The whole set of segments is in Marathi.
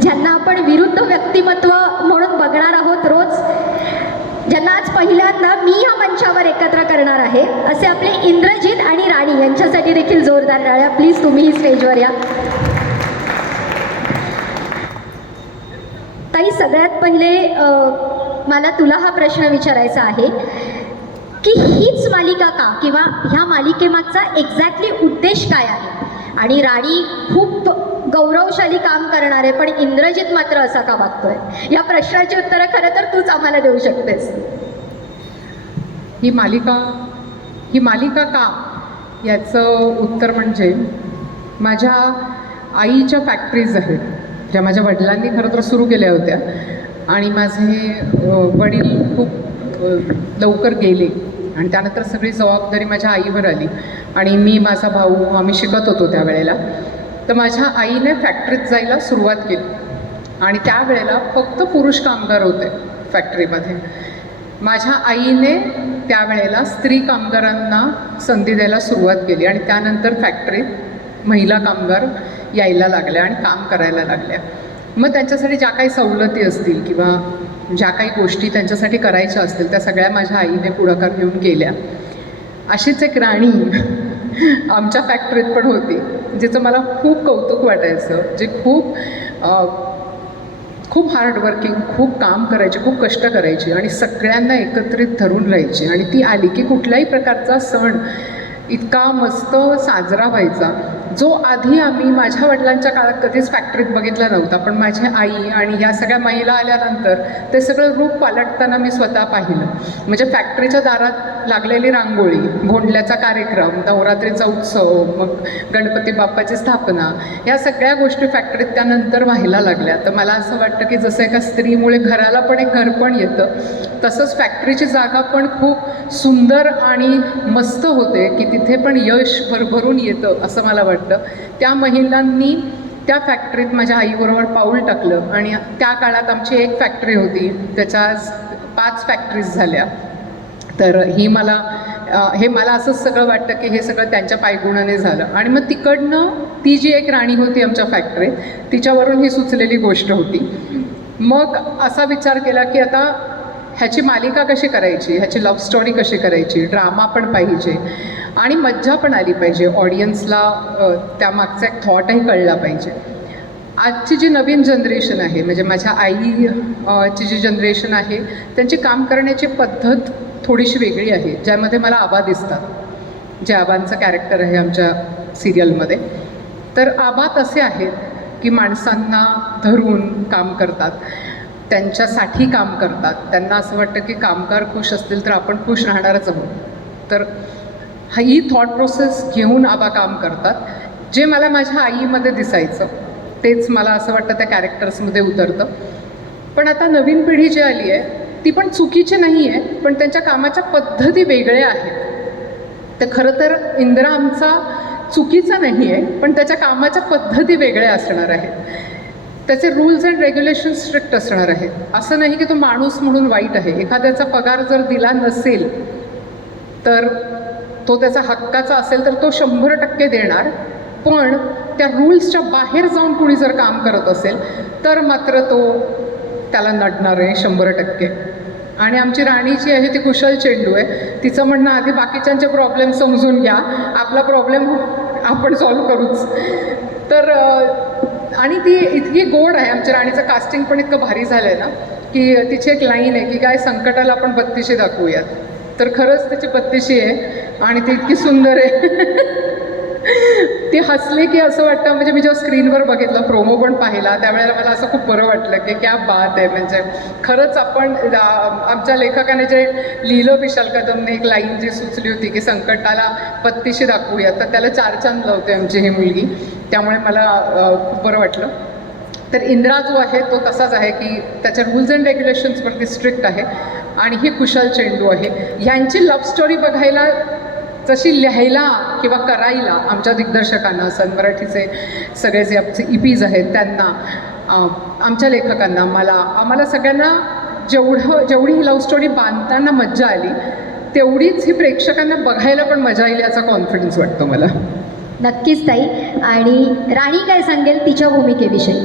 ज्यांना आपण विरुद्ध व्यक्तिमत्व म्हणून बघणार आहोत रोज ज्यांना आज पहिल्यांदा मी या मंचावर एकत्र करणार आहे असे आपले इंद्रजित आणि राणी यांच्यासाठी देखील जोरदार राळ्या प्लीज तुम्हीही स्टेजवर या. ताई सगळ्यात पहिले मला तुला हा प्रश्न विचारायचा आहे की हीच मालिका का? किंवा ह्या मालिकेमागचा एक्झॅक्टली उद्देश काय आहे? आणि राणी खूप गौरवशाली काम करणार आहे पण इंद्रजित मात्र असा का वागतोय? या प्रश्नाची उत्तरं खरं तर तूच आम्हाला देऊ शकतेस. ही मालिका ही मालिका का? याचं उत्तर म्हणजे माझ्या आईच्या फॅक्टरीज आहेत ज्या माझ्या वडिलांनी खरं तर सुरू केल्या होत्या. आणि माझे वडील खूप लवकर गेले. आणि त्यानंतर सगळी जबाबदारी माझ्या आईवर आली. आणि मी माझा भाऊ आम्ही शिकत होतो त्यावेळेला. तर माझ्या आईने फॅक्टरीत जायला सुरुवात केली. आणि त्यावेळेला फक्त पुरुष कामगार होते फॅक्टरीमध्ये माझ्या आईने त्यावेळेला स्त्री कामगारांना संधी द्यायला सुरुवात केली आणि त्यानंतर फॅक्टरीत महिला कामगार यायला लागल्या आणि काम करायला लागल्या. मग त्यांच्यासाठी ज्या काही सवलती असतील किंवा ज्या काही गोष्टी त्यांच्यासाठी करायच्या असतील त्या सगळ्या माझ्या आईने पुढाकार घेऊन केल्या. अशीच एक राणी आमच्या फॅक्टरीत पण होती. जिचं मला खूप कौतुक वाटायचं. जे खूप खूप हार्डवर्किंग खूप काम करायची खूप कष्ट करायची आणि सगळ्यांना एकत्रित धरून राहायची. आणि ती आली की कुठल्याही प्रकारचा सण इतका मस्त साजरा व्हायचा. जो आधी आम्ही माझ्या वडिलांच्या काळात कधीच फॅक्टरीत बघितला नव्हता. पण माझी आई आणि ह्या सगळ्या महिला आल्यानंतर ते सगळं रूप पालटताना मी स्वतः पाहिलं. म्हणजे फॅक्टरीच्या दारात लागलेली रांगोळी भोंडल्याचा कार्यक्रम नवरात्रीचा उत्सव मग गणपती बाप्पाची स्थापना या सगळ्या गोष्टी फॅक्टरीत त्यानंतर व्हायला लागल्या. तर मला असं वाटतं की जसं एका स्त्रीमुळे घराला पण एक घर पण येतं तसंच फॅक्टरीची जागा पण खूप सुंदर आणि मस्त होते की तिथे पण यश भरभरून येतं असं मला वाटतं. त्या महिलांनी त्या फॅक्टरीत माझ्या आईबरोबर पाऊल टाकलं आणि त्या काळात आमची एक फॅक्टरी होती त्याच्या पाच फॅक्टरीज झाल्या. तर ही मला हे मला असंच सगळं वाटतं की हे सगळं त्यांच्या पायगुणाने झालं. आणि मग तिकडनं ती जी एक राणी होती आमच्या फॅक्टरीत तिच्यावरून ही सुचलेली गोष्ट होती. मग असा विचार केला की आता ह्याची मालिका कशी करायची? ह्याची लव्ह स्टोरी कशी करायची? ड्रामा पण पाहिजे. आणि मज्जा पण आली पाहिजे. ऑडियन्सला त्यामागचा एक थॉटही कळला पाहिजे. आजची जी नवीन जनरेशन आहे म्हणजे माझ्या आई ची जी जनरेशन आहे त्यांची काम करण्याची पद्धत थोडीशी वेगळी आहे ज्यामध्ये मला आबा दिसतात जे आबांचं कॅरेक्टर आहे आमच्या सिरियलमध्ये तर आबा तसे आहेत की माणसांना धरून काम करतात त्यांच्यासाठी काम करतात. त्यांना असं वाटतं की कामगार खुश असतील तर आपण खुश राहणारच आहोत. तर ही थॉट प्रोसेस घेऊन आबा काम करतात. जे मला माझ्या आईमध्ये दिसायचं तेच मला असं वाटतं त्या कॅरेक्टर्समध्ये उतरतं. पण आता नवीन पिढी जी आली आहे ती पण चुकीची नाही आहे पण त्यांच्या कामाच्या पद्धती वेगळ्या आहेत. तर खरं तर इंदिरा आमचा चुकीचा नाही आहे पण त्याच्या कामाच्या पद्धती वेगळ्या असणार आहेत. त्याचे रूल्स अँड रेग्युलेशन स्ट्रिक्ट असणार आहेत. असं नाही की तो माणूस म्हणून वाईट आहे. एखाद्याचा पगार जर दिला नसेल तर तो त्याचा हक्काचा असेल तर तो शंभर टक्के देणार. पण त्या रूल्सच्या बाहेर जाऊन कुणी जर काम करत असेल तर मात्र तो त्याला नडणार आहे शंभर टक्के. आणि आमची राणी जी आहे ती कुशल चेंडू आहे. तिचं म्हणणं आधी बाकीच्यांचे प्रॉब्लेम समजून घ्या. आपला प्रॉब्लेम आपण सॉल्व करूच. तर आणि ती इतकी गोड आहे. आमच्या राणीचं कास्टिंग पण इतकं भारी झालं आहे ना की तिची एक लाईन आहे की काय संकटाला आपण बत्तीशी दाखवूयात. तर खरंच त्याची बत्तीशी आहे आणि ती इतकी सुंदर आहे. ती हसली की असं वाटतं म्हणजे मी जेव्हा स्क्रीनवर बघितलं प्रोमो पण पाहिला त्यावेळेला मला असं खूप बरं वाटलं की क्या बात आहे म्हणजे खरंच आपण आमच्या लेखकाने जे लिहिलं विशाल कदमने एक लाईन जी सुचली होती की संकटाला पत्तीशी दाखवूया तर त्याला चार चांद लावते आमची ही मुलगी. त्यामुळे मला खूप बरं वाटलं. तर इंद्रा जो आहे तो तसाच आहे की त्याच्या रूल्स अँड रेग्युलेशन्सवरती स्ट्रिक्ट आहे. आणि ही कुशल चेंडू आहे. ह्यांची लव्ह स्टोरी बघायला जशी लिहायला किंवा करायला आमच्या दिग्दर्शकांना सन मराठीचे सगळे जे आमचे इपीज आहेत त्यांना आमच्या लेखकांना मला आम्हाला सगळ्यांना जेवढं जेवढी ही लव्ह स्टोरी बांधताना मज्जा आली तेवढीच ही प्रेक्षकांना बघायला पण मजा येईल याचा कॉन्फिडन्स वाटतो मला. नक्कीच ताई. आणि राणी काय सांगेल तिच्या भूमिकेविषयी?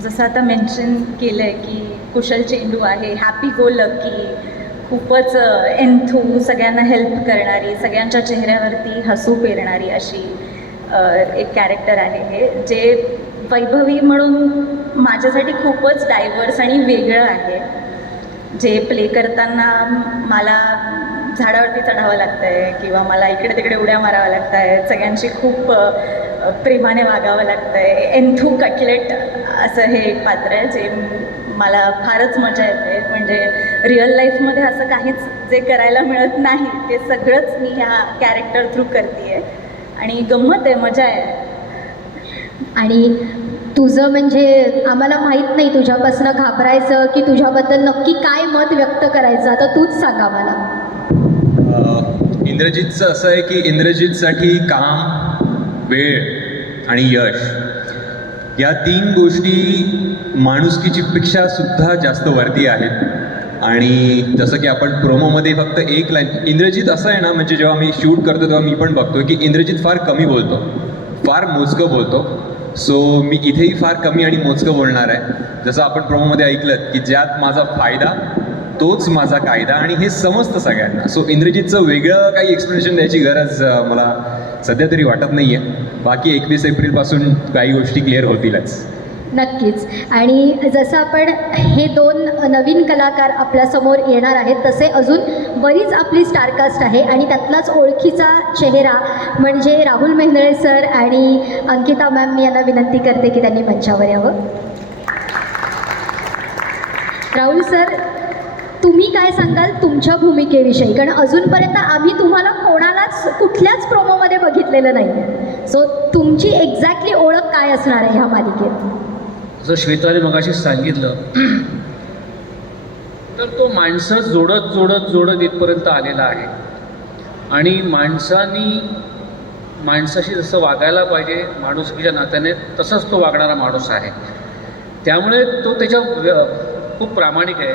जसं आता मेन्शन केलं आहे की कुशल चेंडू आहे हॅपी गो लकी खूपच एन्थू सगळ्यांना हेल्प करणारी सगळ्यांच्या चेहऱ्यावरती हसू पेरणारी अशी एक कॅरेक्टर आहे हे जे वैभवी म्हणून माझ्यासाठी खूपच डायव्हर्स आणि वेगळं आहे. जे प्ले करताना मला झाडावरती चढावं लागतं आहे किंवा मला इकडे तिकडे उड्या माराव्या लागत आहेत सगळ्यांशी खूप प्रेमाने वागावं लागतं आहे एन्थू कटलेट असं हे एक पात्र आहे जे मला फारच मजा येते. रिअल लाईफमध्ये असं काहीच जे करायला मिळत नाही ते सगळंच मी ह्या कॅरेक्टर थ्रू करते आहे आणि गंमत आहे मजा आहे. आणि तुझं म्हणजे आम्हाला माहीत नाही तुझ्यापासून घाबरायचं की तुझ्याबद्दल नक्की काय मत व्यक्त करायचं आता तूच सांग आम्हाला. इंद्रजितचं असं आहे की इंद्रजितसाठी काम वेळ आणि यश या तीन गोष्टी माणुसकीची पेक्षा सुद्धा जास्त वरती आहेत. आणि जसं की आपण प्रोमोमध्ये फक्त एक लाईन इंद्रजित असं आहे ना म्हणजे जेव्हा मी शूट करतो तेव्हा मी पण बघतो की इंद्रजित फार कमी बोलतो. फार मोजकं बोलतो. सो मी इथेही फार कमी आणि मोजकं बोलणार आहे. जसं आपण प्रोमोमध्ये ऐकलं की ज्यात माझा फायदा तोच माझा कायदा आणि हे समजतं सगळ्यांना. सो इंद्रजितचं वेगळं काही एक्सप्लेनेशन द्यायची गरज मला सध्या तरी वाटत नाही आहे बाकी एकवीस एप्रिलपासून काही गोष्टी क्लिअर होतीलच. नक्कीच. आणि जसं आपण हे दोन नवीन कलाकार आपल्यासमोर येणार आहेत तसे अजून बरीच आपली स्टारकास्ट आहे आणि त्यातलाच ओळखीचा चेहरा म्हणजे राहुल मेंदळे सर आणि अंकिता मॅम मी यांना विनंती करते की त्यांनी मंचावर यावं. राहुल सर तुम्ही काय सांगाल तुमच्या भूमिकेविषयी? कारण अजूनपर्यंत आम्ही तुम्हाला कोणालाच कुठल्याच प्रोमोमध्ये बघितलेलं नाही सो तुमची एक्झॅक्टली ओळख काय असणार आहे ह्या मालिकेत? जसं श्वेताने मगाशी सांगितलं तर तो माणसं जोडत जोडत जोडत इथपर्यंत आलेला आहे. आणि माणसानी माणसाशी जसं वागायला पाहिजे माणुसकीच्या नात्याने तसंच तो वागणारा माणूस आहे. त्यामुळे तो त्याच्या व्य- खूप प्रामाणिक आहे.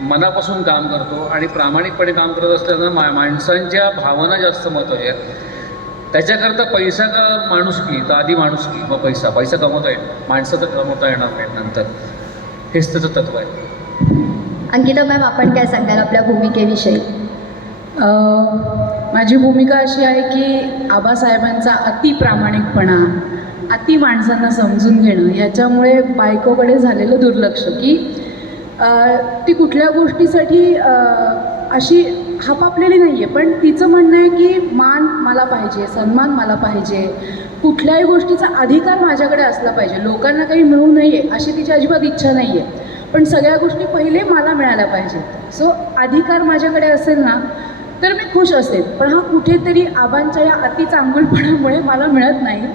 मनापासून काम करतो आणि प्रामाणिकपणे काम करत असताना मा माणसांच्या भावना जास्त महत्त्वाच्या आहेत. त्याच्याकरता पैसा का माणुसकी तर आधी माणुसकी मग पैसा. पैसा कमवता येईल माणसं तर कमवता येणार नाहीत नंतर. हेच त्याचं तत्व आहे. अंकिता मॅम आपण काय सांगाल आपल्या भूमिकेविषयी? अ, माझी भूमिका अशी आहे की आबासाहेबांचा अति प्रामाणिकपणा अति माणसांना समजून घेणं याच्यामुळे बायकोकडे झालेलं दुर्लक्ष की ती कुठल्या गोष्टीसाठी अशी हापापलेली नाही आहे पण तिचं म्हणणं आहे की मान मला पाहिजे सन्मान मला पाहिजे. कुठल्याही गोष्टीचा अधिकार माझ्याकडे असला पाहिजे. लोकांना काही मिळू नये अशी तिची अजिबात इच्छा नाही आहे पण सगळ्या गोष्टी पहिले मला मिळाल्या पाहिजेत. सो अधिकार माझ्याकडे असेल ना तर मी खुश असेल. पण हा कुठेतरी आबांच्या या अति चांगुलपणामुळे मला मिळत नाही.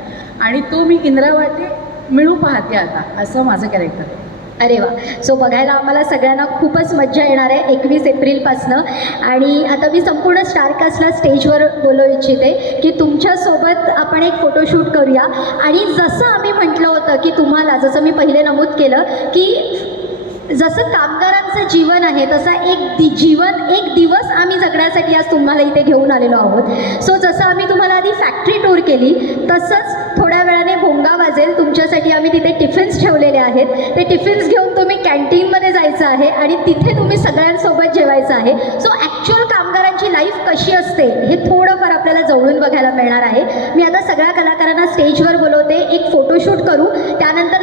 आणि तो मी इंद्रावाटे मिळू पाहते आता असं माझं कॅरेक्टर आहे. अरे वा. सो बघायला आम्हाला सगळ्यांना खूपच मज्जा येणार आहे एकवीस एप्रिलपासनं आणि आता मी संपूर्ण स्टारकास्टला स्टेजवर बोलू इच्छिते की तुमच्यासोबत आपण एक फोटोशूट करूया. आणि जसं आम्ही म्हटलं होतं की तुम्हाला जसं मी पहिले नमूद केलं की जसं कामगारांचं जीवन आहे तसं एक दि जीवन एक दिवस आम्ही जगण्यासाठी आज तुम्हाला इथे घेऊन आलेलो आहोत. सो जसं आम्ही तुम्हाला आधी फॅक्टरी टूर केली तसंच थोड्या वेळाने भोंगा वाजेल तुमच्यासाठी आम्ही तिथे टिफिन्स ठेवलेले आहेत. ते टिफिन्स घेऊन तुम्ही कॅन्टीनमध्ये जायचं आहे आणि तिथे तुम्ही सगळ्यांसोबत जेवायचं आहे. सो ॲक्च्युअल कामगारांची लाईफ कशी असते हे थोडंफार आपल्याला जवळून बघायला मिळणार आहे. मी आता सगळ्या कलाकारांना स्टेजवर बोलवते. एक फोटोशूट करू. त्यानंतर